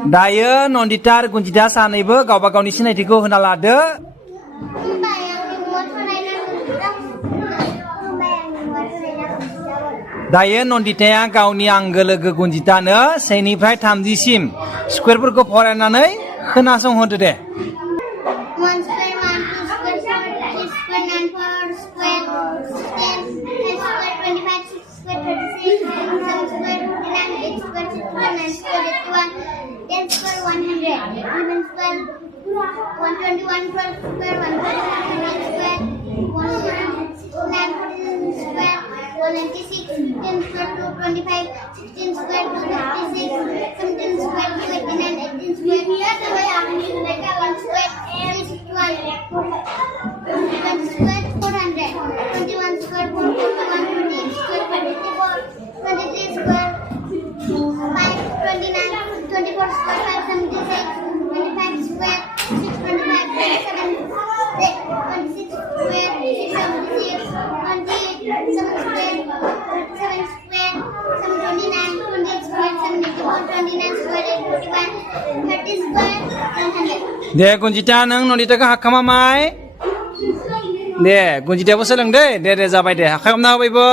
दायो नन्दिता आरो गुनजिता सानैबो गावबा गावनि सिनायथिखौ होना लादो। दायो नन्दिताया गावनि आंगो लोगो गुनजितानो 1 निफ्राय 30 सिम स्कुवेरफोरखौ फरायनानै खोनासंहोदो दे। 1 square, 1, 2 square, 4, 6 square, 9, 4 square, 10, 5 square, 25, 6 square, 36, 7 square, 49, 8 square, 61, 9 square, 81, 10 square, 100, 11 square, 121, 12 square, 131 square, 169, 14 square, 196, 10 square, 225, 16 square, 256, 17 square, 289, 18 square, 1 square, 1, 20 square, 400, 21 square, 441, 28 square, 54, 23 square, 5, 29, 24 square, 576, 25 square, 625, 27, 26 square, 676, 28, 7 square, 7 square, 729, 28 square, 784, 29 square, 841, 30 square, 100. दे गुनजिता नों नन्दिताखौ हाखामा my दे गुनजितायाबो सोलोंदे दे जाबाय दे हाखामना होबायबो।